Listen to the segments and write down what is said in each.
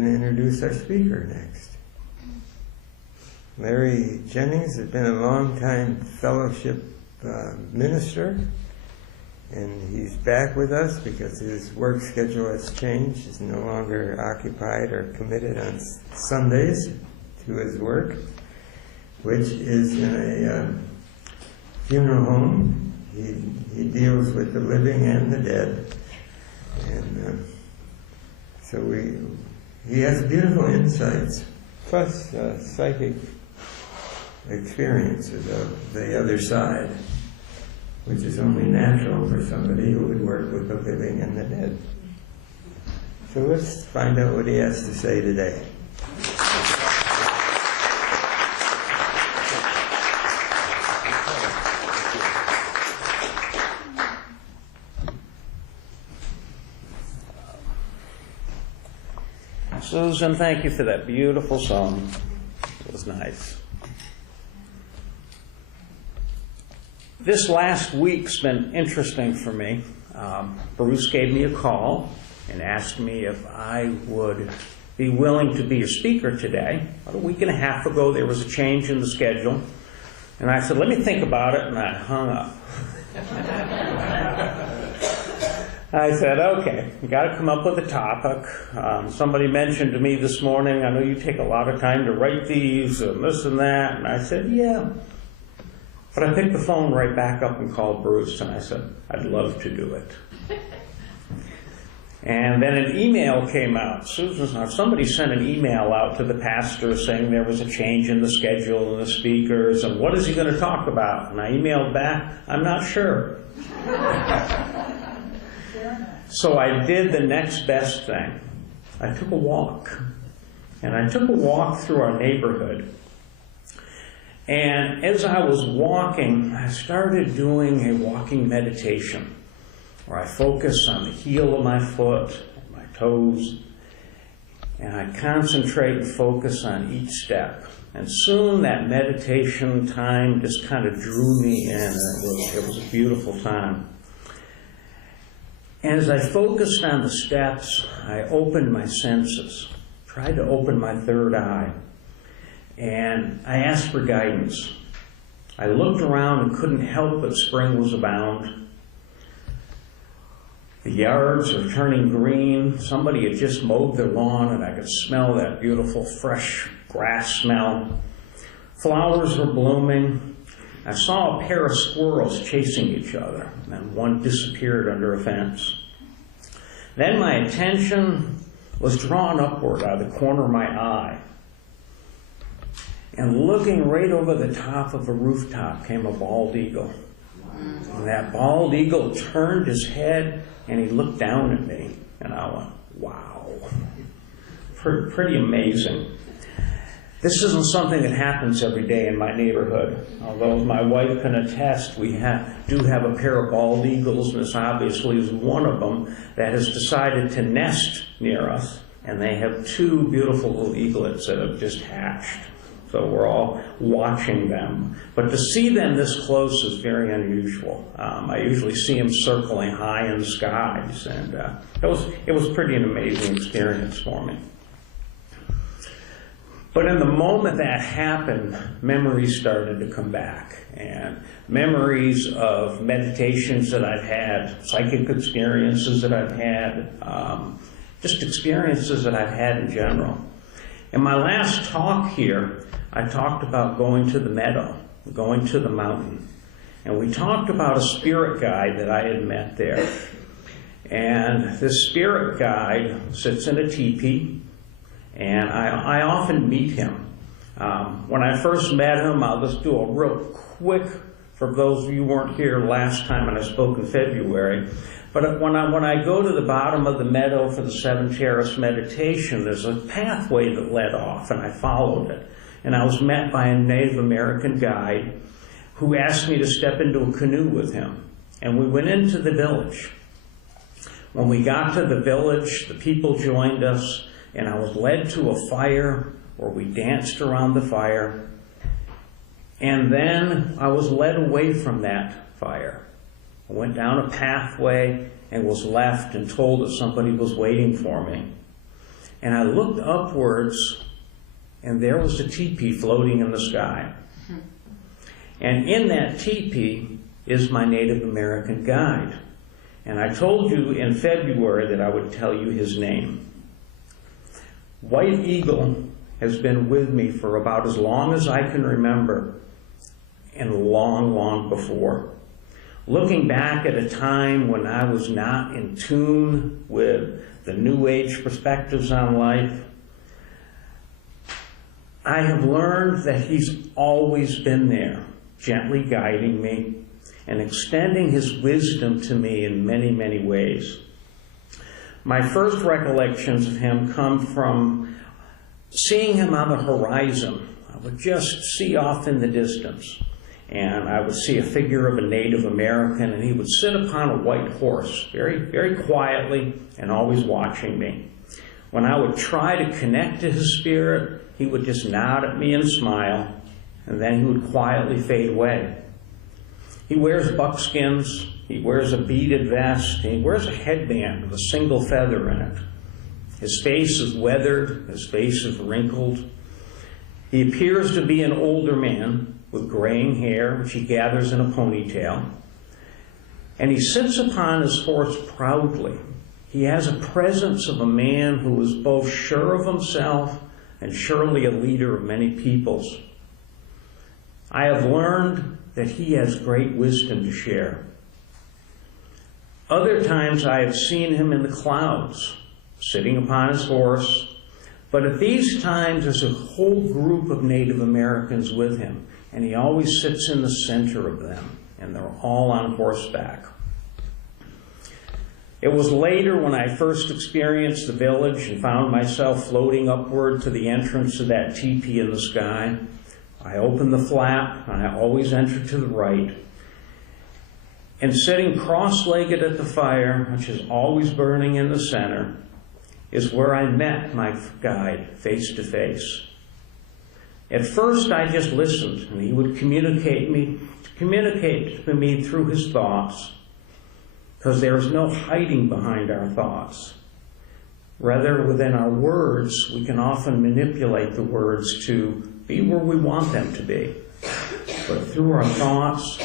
going to introduce our speaker next. Larry Jennings has been a long-time fellowship minister, and he's back with us because his work schedule has changed. He's no longer occupied or committed on Sundays to his work, which is in a funeral home. He deals with the living and the dead, and so he has beautiful insights, plus psychic experiences of the other side, which is only natural for somebody who would work with the living and the dead. So let's find out what he has to say today. Susan, thank you for that beautiful song. It was nice. This last week's been interesting for me. Bruce gave me a call and asked me if I would be willing to be a speaker today. About a week and a half ago, there was a change in the schedule. And I said, let me think about it, and I hung up. I said, okay, you got to come up with a topic. Somebody mentioned to me this morning, I know you take a lot of time to write these and this and that. And I said, yeah. But I picked the phone right back up and called Bruce, and I said, I'd love to do it. And then an email came out. Somebody sent an email out to the pastor saying there was a change in the schedule and the speakers, and what is he going to talk about? And I emailed back, I'm not sure. So I did the next best thing. I took a walk. And I took a walk through our neighborhood. And as I was walking, I started doing a walking meditation where I focus on the heel of my foot, my toes, and I concentrate and focus on each step. And soon that meditation time just kind of drew me in. It was a beautiful time. And as I focused on the steps, I opened my senses, tried to open my third eye, and I asked for guidance. I looked around and couldn't help but spring was abound. The yards were turning green. Somebody had just mowed their lawn, and I could smell that beautiful fresh grass smell. Flowers were blooming. I saw a pair of squirrels chasing each other, and then one disappeared under a fence. Then my attention was drawn upward out of the corner of my eye. And looking right over the top of a rooftop came a bald eagle. And that bald eagle turned his head and he looked down at me. And I went, wow. Pretty amazing. This isn't something that happens every day in my neighborhood. Although, as my wife can attest, we do have a pair of bald eagles, and this obviously is one of them that has decided to nest near us. And they have two beautiful little eaglets that have just hatched. So we're all watching them. But to see them this close is very unusual. I usually see them circling high in the skies, and it was pretty an amazing experience for me. But in the moment that happened, memories started to come back, and memories of meditations that I've had, psychic experiences that I've had, just experiences that I've had in general. In my last talk here, I talked about going to the meadow, going to the mountain. And we talked about a spirit guide that I had met there. And this spirit guide sits in a teepee, and I often meet him. When I first met him, I'll just do a real quick, for those of you who weren't here last time and I spoke in February, but when I go to the bottom of the meadow for the Seven Terrace meditation, there's a pathway that led off, and I followed it. And I was met by a Native American guide who asked me to step into a canoe with him. And we went into the village. When we got to the village, the people joined us, and I was led to a fire where we danced around the fire. And then I was led away from that fire. I went down a pathway and was left and told that somebody was waiting for me. And I looked upwards, and there was a teepee floating in the sky. And in that teepee is my Native American guide. And I told you in February that I would tell you his name. White Eagle has been with me for about as long as I can remember, and long, long before. Looking back at a time when I was not in tune with the New Age perspectives on life, I have learned that he's always been there, gently guiding me and extending his wisdom to me in many, many ways. My first recollections of him come from seeing him on the horizon. I would just see off in the distance, and I would see a figure of a Native American, and he would sit upon a white horse, very, very quietly, and always watching me. When I would try to connect to his spirit, he would just nod at me and smile, and then he would quietly fade away. He wears buckskins, he wears a beaded vest, and he wears a headband with a single feather in it. His face is weathered, his face is wrinkled. He appears to be an older man with graying hair, which he gathers in a ponytail. And he sits upon his horse proudly. He has a presence of a man who is both sure of himself and surely a leader of many peoples. I have learned that he has great wisdom to share. Other times I have seen him in the clouds, sitting upon his horse, but at these times there's a whole group of Native Americans with him, and he always sits in the center of them, and they're all on horseback. It was later when I first experienced the village and found myself floating upward to the entrance of that teepee in the sky. I opened the flap, and I always entered to the right. And sitting cross-legged at the fire, which is always burning in the center, is where I met my guide face to face. At first I just listened, and he would communicate to me through his thoughts, because there is no hiding behind our thoughts. Rather, within our words, we can often manipulate the words to be where we want them to be. But through our thoughts,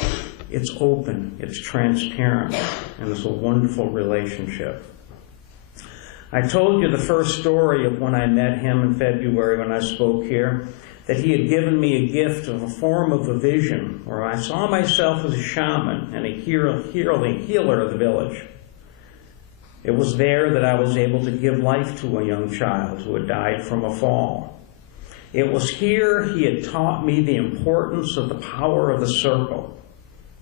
it's open, it's transparent, and it's a wonderful relationship. I told you the first story of when I met him in February when I spoke here, that he had given me a gift of a form of a vision where I saw myself as a shaman and a healer of the village. It was there that I was able to give life to a young child who had died from a fall. It was here he had taught me the importance of the power of the circle.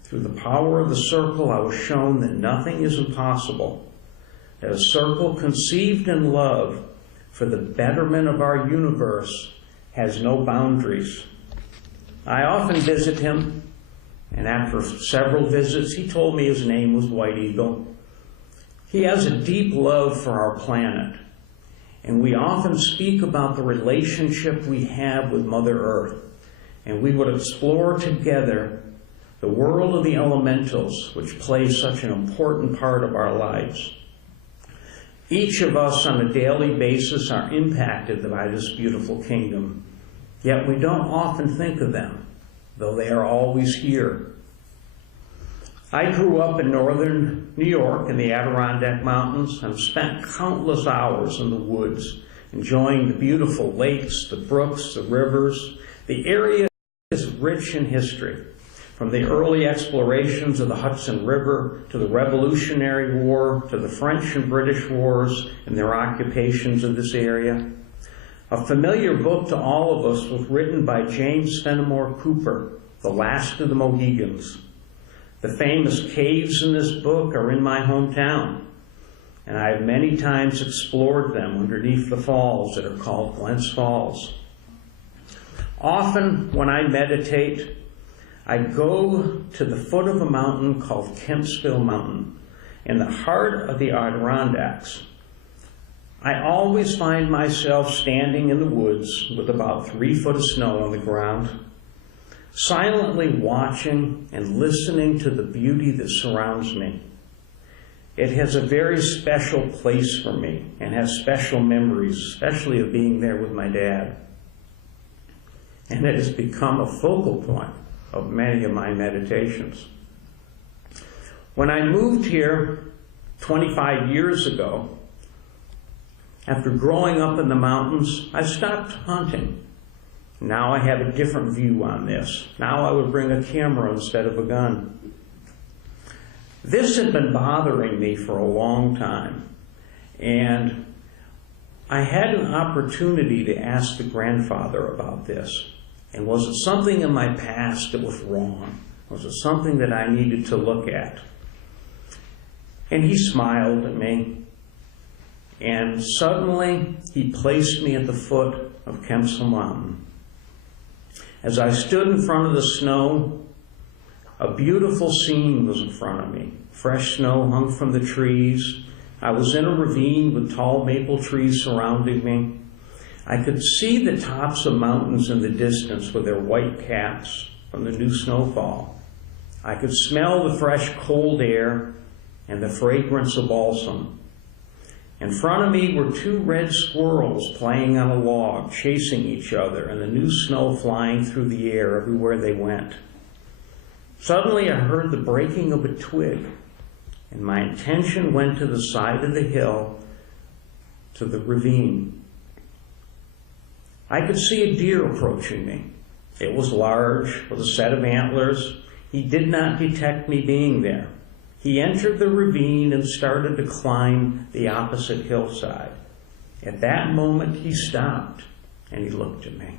Through the power of the circle, I was shown that nothing is impossible, that a circle conceived in love for the betterment of our universe has no boundaries. I often visit him, and after several visits, he told me his name was White Eagle. He has a deep love for our planet, and we often speak about the relationship we have with Mother Earth, and we would explore together the world of the elementals, which play such an important part of our lives. Each of us on a daily basis are impacted by this beautiful kingdom, yet we don't often think of them, though they are always here. I grew up in northern New York in the Adirondack Mountains and spent countless hours in the woods, enjoying the beautiful lakes, the brooks, the rivers. The area is rich in history, from the early explorations of the Hudson River to the Revolutionary War to the French and British wars and their occupations of this area. A familiar book to all of us was written by James Fenimore Cooper, The Last of the Mohegans. The famous caves in this book are in my hometown, and I have many times explored them underneath the falls that are called Glens Falls. Often when I meditate, I go to the foot of a mountain called Kempsville Mountain in the heart of the Adirondacks. I always find myself standing in the woods with about 3 foot of snow on the ground, silently watching and listening to the beauty that surrounds me. It has a very special place for me and has special memories, especially of being there with my dad. And it has become a focal point of many of my meditations. When I moved here 25 years ago, after growing up in the mountains, I stopped hunting. Now I have a different view on this. Now I would bring a camera instead of a gun. This had been bothering me for a long time, and I had an opportunity to ask the grandfather about this. And was it something in my past that was wrong? Was it something that I needed to look at? And he smiled at me, and suddenly he placed me at the foot of Kempsell Mountain. As I stood in front of the snow, a beautiful scene was in front of me. Fresh snow hung from the trees. I was in a ravine with tall maple trees surrounding me. I could see the tops of mountains in the distance with their white caps from the new snowfall. I could smell the fresh cold air and the fragrance of balsam. In front of me were two red squirrels playing on a log, chasing each other, and the new snow flying through the air everywhere they went. Suddenly I heard the breaking of a twig, and my attention went to the side of the hill, to the ravine. I could see a deer approaching me. It was large, with a set of antlers. He did not detect me being there. He entered the ravine and started to climb the opposite hillside. At that moment, he stopped, and he looked at me.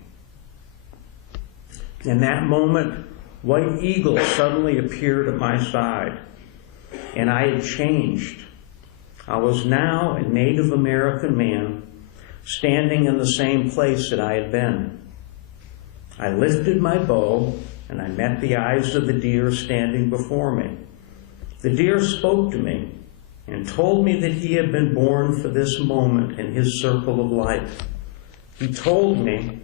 In that moment, White Eagle suddenly appeared at my side, and I had changed. I was now a Native American man standing in the same place that I had been. I lifted my bow, and I met the eyes of the deer standing before me. The deer spoke to me and told me that he had been born for this moment in his circle of life. He told me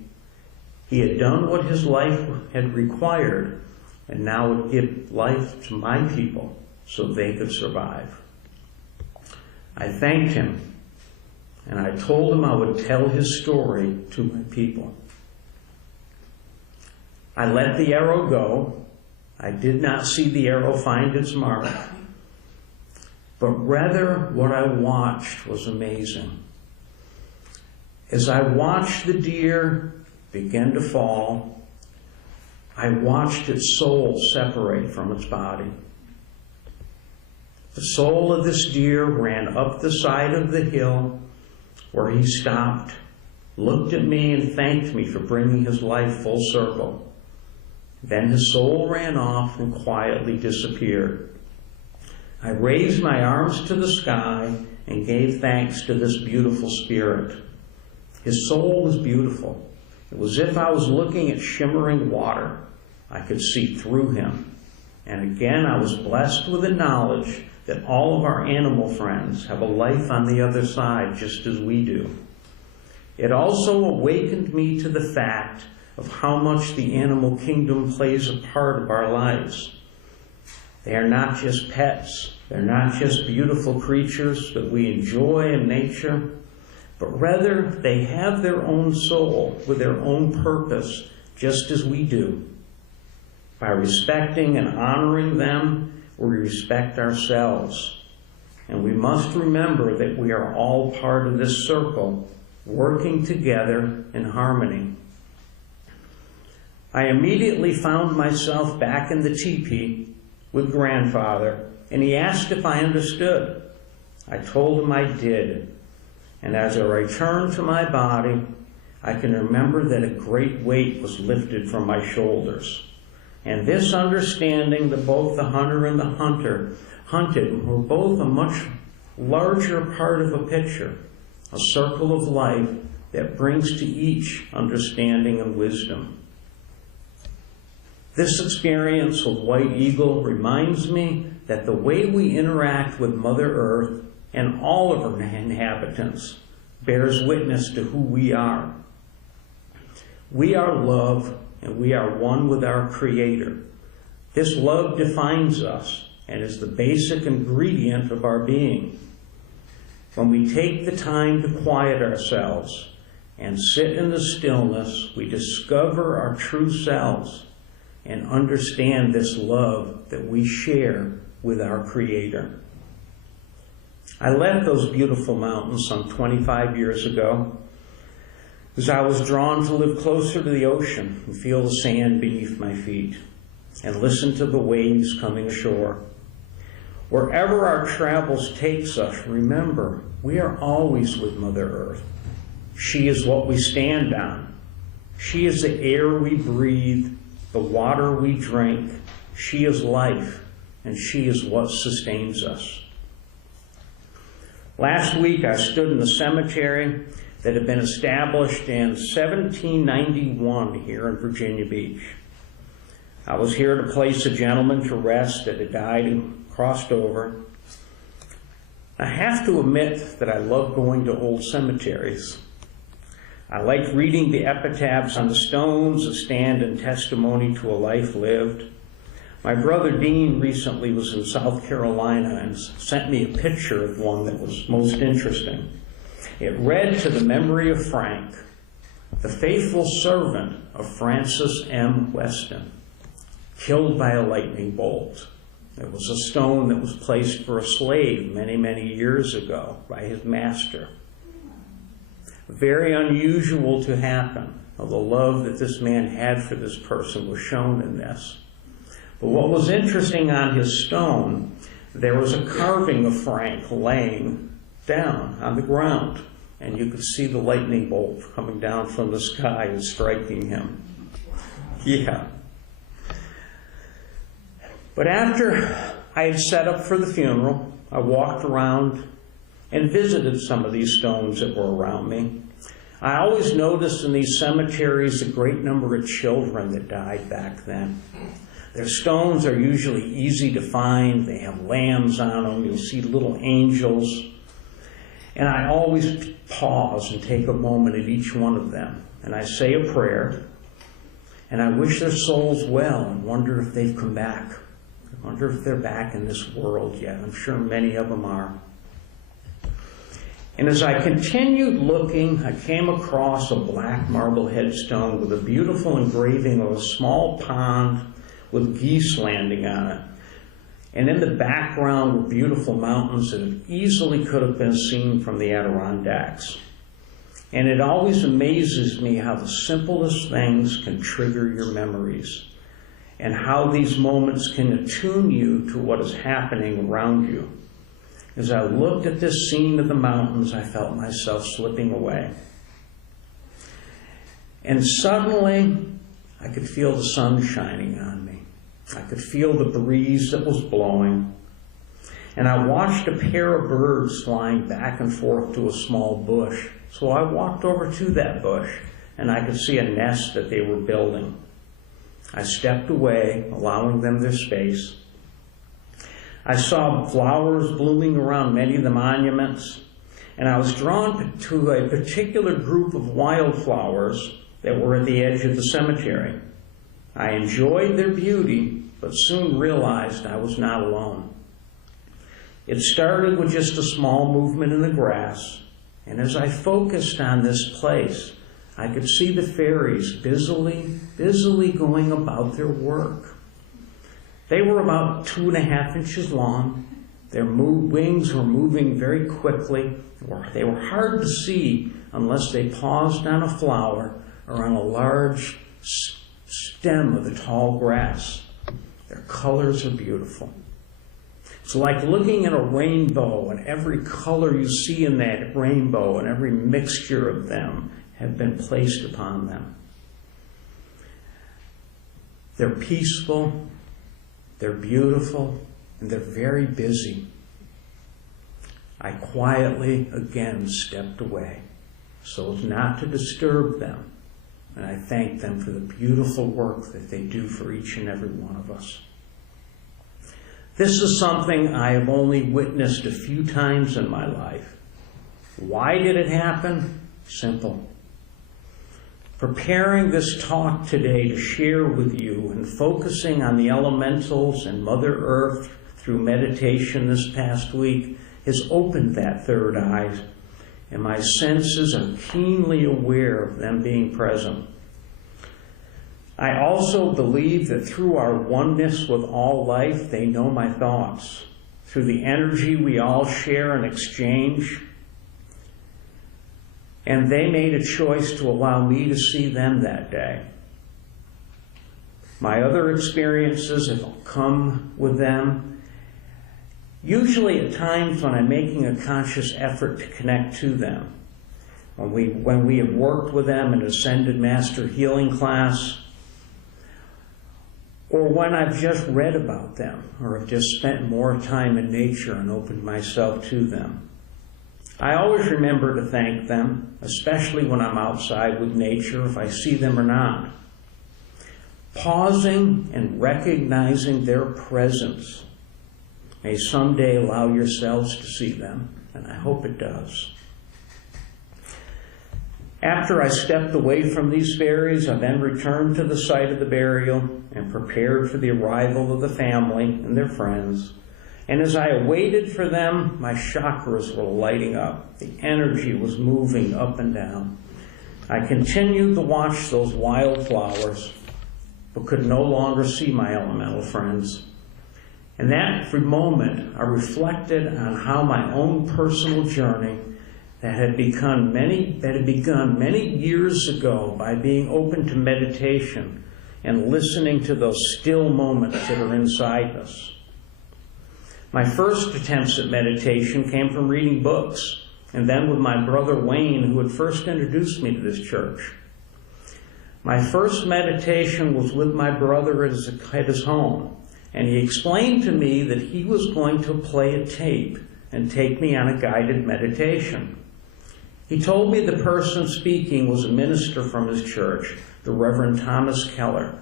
he had done what his life had required and now would give life to my people so they could survive. I thanked him, and I told him I would tell his story to my people. I let the arrow go. I did not see the arrow find its mark, but rather what I watched was amazing. As I watched the deer begin to fall, I watched its soul separate from its body. The soul of this deer ran up the side of the hill where he stopped, looked at me, and thanked me for bringing his life full circle. Then his soul ran off and quietly disappeared. I raised my arms to the sky and gave thanks to this beautiful spirit. His soul was beautiful. It was as if I was looking at shimmering water. I could see through him. And again, I was blessed with the knowledge that all of our animal friends have a life on the other side, just as we do. It also awakened me to the fact of how much the animal kingdom plays a part of our lives. They are not just pets. They're not just beautiful creatures that we enjoy in nature, but rather they have their own soul with their own purpose, just as we do. By respecting and honoring them, we respect ourselves. And we must remember that we are all part of this circle, working together in harmony. I immediately found myself back in the teepee with grandfather, and he asked if I understood. I told him I did. And as I returned to my body, I can remember that a great weight was lifted from my shoulders. And this understanding that both the hunter and the hunted were both a much larger part of a picture, a circle of life that brings to each understanding and wisdom. This experience with White Eagle reminds me that the way we interact with Mother Earth and all of her inhabitants bears witness to who we are. We are love, and we are one with our Creator. This love defines us, and is the basic ingredient of our being. When we take the time to quiet ourselves and sit in the stillness, we discover our true selves and understand this love that we share with our Creator. I left those beautiful mountains some 25 years ago because I was drawn to live closer to the ocean and feel the sand beneath my feet and listen to the waves coming ashore. Wherever our travels takes us, remember, we are always with Mother Earth. She is what we stand on. She is the air we breathe, the water we drink. She is life, and she is what sustains us. Last week, I stood in the cemetery that had been established in 1791 here in Virginia Beach. I was here to place a gentleman to rest that had died and crossed over. I have to admit that I love going to old cemeteries. I like reading the epitaphs on the stones that stand in testimony to a life lived. My brother Dean recently was in South Carolina and sent me a picture of one that was most interesting. It read, "To the memory of Frank, the faithful servant of Francis M. Weston, killed by a lightning bolt." It was a stone that was placed for a slave many, many years ago by his master. Very unusual to happen. The love that this man had for this person was shown in this. But what was interesting on his stone, there was a carving of Frank laying down on the ground, and you could see the lightning bolt coming down from the sky and striking him. Yeah. But after I had set up for the funeral, I walked around and visited some of these stones that were around me. I always noticed in these cemeteries a great number of children that died back then. Their stones are usually easy to find. They have lambs on them. You'll see little angels. And I always pause and take a moment at each one of them. And I say a prayer. And I wish their souls well and wonder if they've come back. I wonder if they're back in this world yet. I'm sure many of them are. And as I continued looking, I came across a black marble headstone with a beautiful engraving of a small pond with geese landing on it. And in the background were beautiful mountains that easily could have been seen from the Adirondacks. And it always amazes me how the simplest things can trigger your memories, and how these moments can attune you to what is happening around you. As I looked at this scene of the mountains, I felt myself slipping away. And suddenly, I could feel the sun shining on me. I could feel the breeze that was blowing. And I watched a pair of birds flying back and forth to a small bush. So I walked over to that bush, and I could see a nest that they were building. I stepped away, allowing them their space. I saw flowers blooming around many of the monuments, and I was drawn to a particular group of wildflowers that were at the edge of the cemetery. I enjoyed their beauty, but soon realized I was not alone. It started with just a small movement in the grass, and as I focused on this place, I could see the fairies busily going about their work. They were about 2.5 inches long. Their wings were moving very quickly. They were hard to see unless they paused on a flower or on a large stem of the tall grass. Their colors are beautiful. It's like looking at a rainbow, and every color you see in that rainbow and every mixture of them have been placed upon them. They're peaceful, they're beautiful, and they're very busy. I quietly again stepped away so as not to disturb them, and I thank them for the beautiful work that they do for each and every one of us. This is something I have only witnessed a few times in my life. Why did it happen? Simple. Preparing this talk today to share with you and focusing on the elementals and Mother Earth through meditation this past week has opened that third eye, and my senses are keenly aware of them being present. I also believe that through our oneness with all life, they know my thoughts. Through the energy we all share and exchange, and they made a choice to allow me to see them that day. My other experiences have come with them, usually at times when I'm making a conscious effort to connect to them. When we have worked with them in Ascended Master Healing class, or when I've just read about them, or have just spent more time in nature and opened myself to them. I always remember to thank them, especially when I'm outside with nature, if I see them or not. Pausing and recognizing their presence may someday allow yourselves to see them, and I hope it does. After I stepped away from these fairies, I then returned to the site of the burial and prepared for the arrival of the family and their friends. And as I waited for them, my chakras were lighting up. The energy was moving up and down. I continued to watch those wildflowers, but could no longer see my elemental friends. In that moment, I reflected on how my own personal journey that had begun many years ago by being open to meditation and listening to those still moments that are inside us. My first attempts at meditation came from reading books, and then with my brother Wayne, who had first introduced me to this church. My first meditation was with my brother at his home, and he explained to me that he was going to play a tape and take me on a guided meditation. He told me the person speaking was a minister from his church, the Reverend Thomas Keller.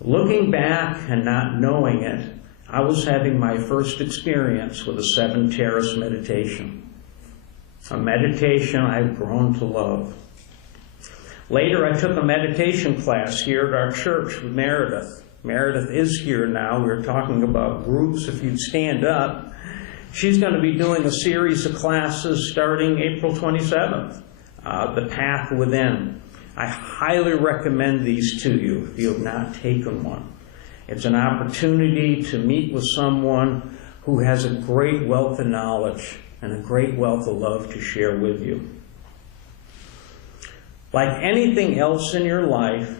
Looking back and not knowing it, I was having my first experience with a 7 terrace meditation, a meditation I've grown to love. Later, I took a meditation class here at our church with Meredith. Meredith is here now. We were talking about groups. If you'd stand up, she's going to be doing a series of classes starting April 27th, The Path Within. I highly recommend these to you if you have not taken one. It's an opportunity to meet with someone who has a great wealth of knowledge and a great wealth of love to share with you. Like anything else in your life,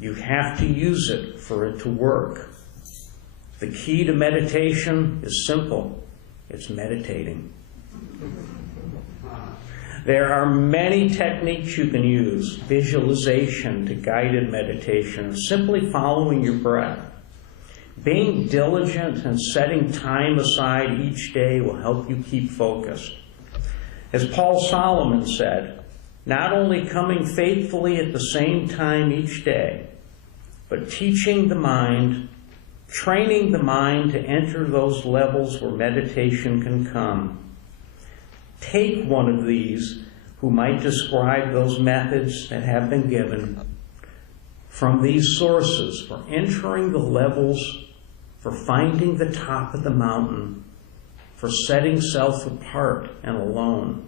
you have to use it for it to work. The key to meditation is simple. It's meditating. There are many techniques you can use. Visualization to guided meditation, simply following your breath. Being diligent and setting time aside each day will help you keep focused. As Paul Solomon said, not only coming faithfully at the same time each day, but teaching the mind, training the mind to enter those levels where meditation can come. Take one of these who might describe those methods that have been given from these sources for entering the levels, for finding the top of the mountain, for setting self apart and alone.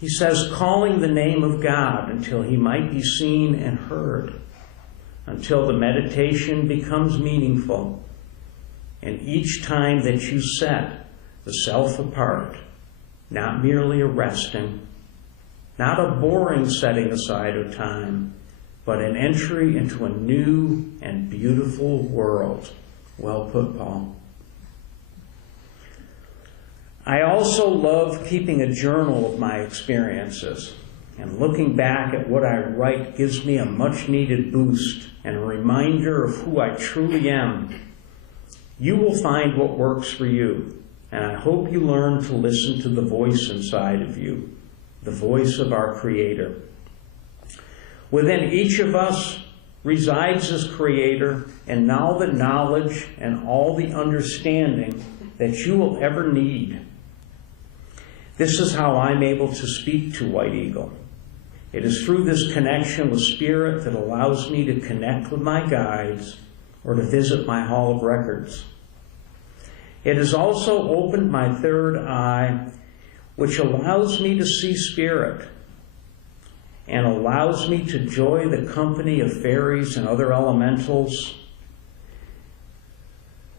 He says, calling the name of God until he might be seen and heard, until the meditation becomes meaningful, and each time that you set the self apart, not merely a resting, not a boring setting aside of time, but an entry into a new and beautiful world. Well put, Paul. I also love keeping a journal of my experiences, and looking back at what I write gives me a much-needed boost and a reminder of who I truly am. You will find what works for you. And I hope you learn to listen to the voice inside of you, the voice of our Creator. Within each of us resides this Creator, and now the knowledge and all the understanding that you will ever need. This is how I'm able to speak to White Eagle. It is through this connection with Spirit that allows me to connect with my guides or to visit my Hall of Records. It has also opened my third eye, which allows me to see spirit and allows me to enjoy the company of fairies and other elementals.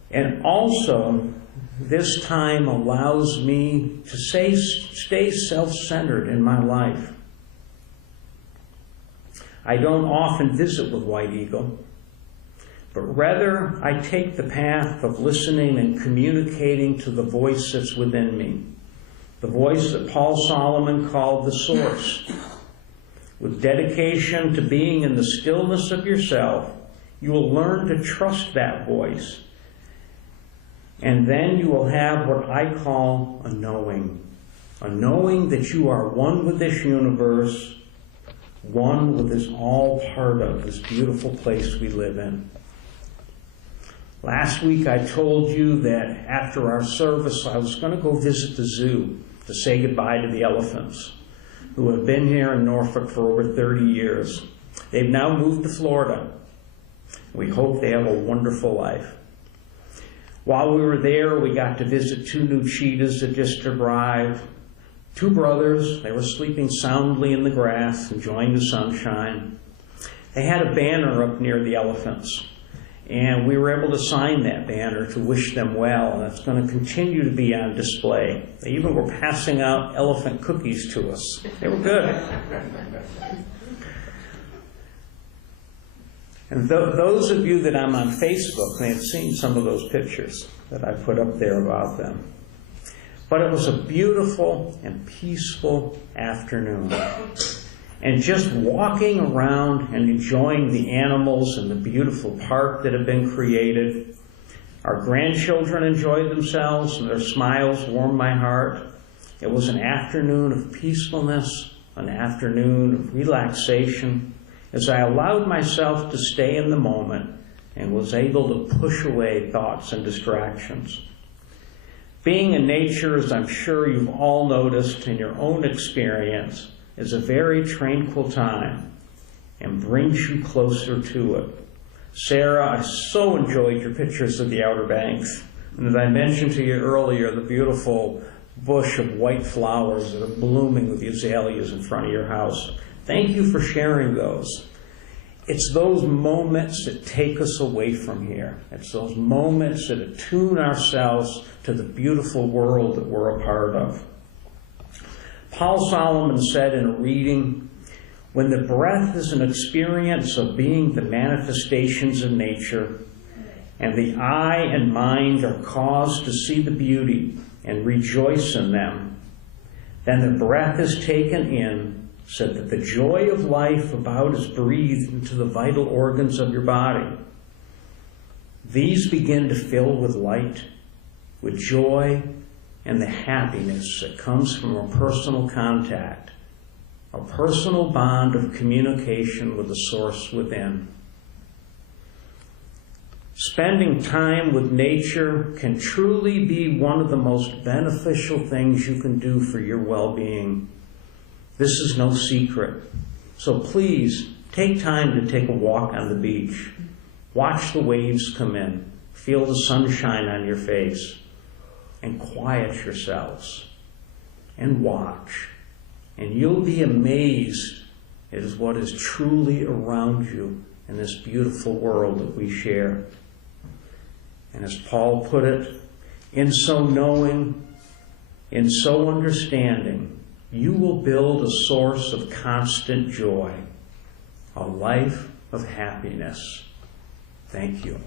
And also, this time allows me to stay self-centered in my life. I don't often visit with White Eagle, but rather I take the path of listening and communicating to the voice that's within me, the voice that Paul Solomon called the Source. With dedication to being in the stillness of yourself, you will learn to trust that voice. And then you will have what I call a knowing that you are one with this universe, one with this all part of this beautiful place we live in. Last week I told you that after our service I was going to go visit the zoo to say goodbye to the elephants, who have been here in Norfolk for over 30 years. They've now moved to Florida. We hope they have a wonderful life. While we were there, we got to visit 2 new cheetahs that just arrived. 2 brothers. They were sleeping soundly in the grass, enjoying the sunshine. They had a banner up near the elephants, and we were able to sign that banner to wish them well, and it's going to continue to be on display. They even were passing out elephant cookies to us. They were good. And those of you that I'm on Facebook may have seen some of those pictures that I put up there about them. But it was a beautiful and peaceful afternoon. And just walking around and enjoying the animals and the beautiful park that had been created. Our grandchildren enjoyed themselves and their smiles warmed my heart. It was an afternoon of peacefulness, an afternoon of relaxation, as I allowed myself to stay in the moment and was able to push away thoughts and distractions. Being in nature, as I'm sure you've all noticed in your own experience, is a very tranquil time and brings you closer to it. Sarah, I so enjoyed your pictures of the Outer Banks. And as I mentioned to you earlier, the beautiful bush of white flowers that are blooming with the azaleas in front of your house. Thank you for sharing those. It's those moments that take us away from here. It's those moments that attune ourselves to the beautiful world that we're a part of. Paul Solomon said in a reading, when the breath is an experience of being the manifestations of nature, and the eye and mind are caused to see the beauty and rejoice in them, then the breath is taken in, so that the joy of life about is breathed into the vital organs of your body. These begin to fill with light, with joy, and the happiness that comes from a personal contact, a personal bond of communication with the source within. Spending time with nature can truly be one of the most beneficial things you can do for your well-being. This is no secret. So please, take time to take a walk on the beach. Watch the waves come in. Feel the sunshine on your face. And quiet yourselves. And watch. And you'll be amazed at what is truly around you in this beautiful world that we share. And as Paul put it, in so knowing, in so understanding, you will build a source of constant joy, a life of happiness. Thank you.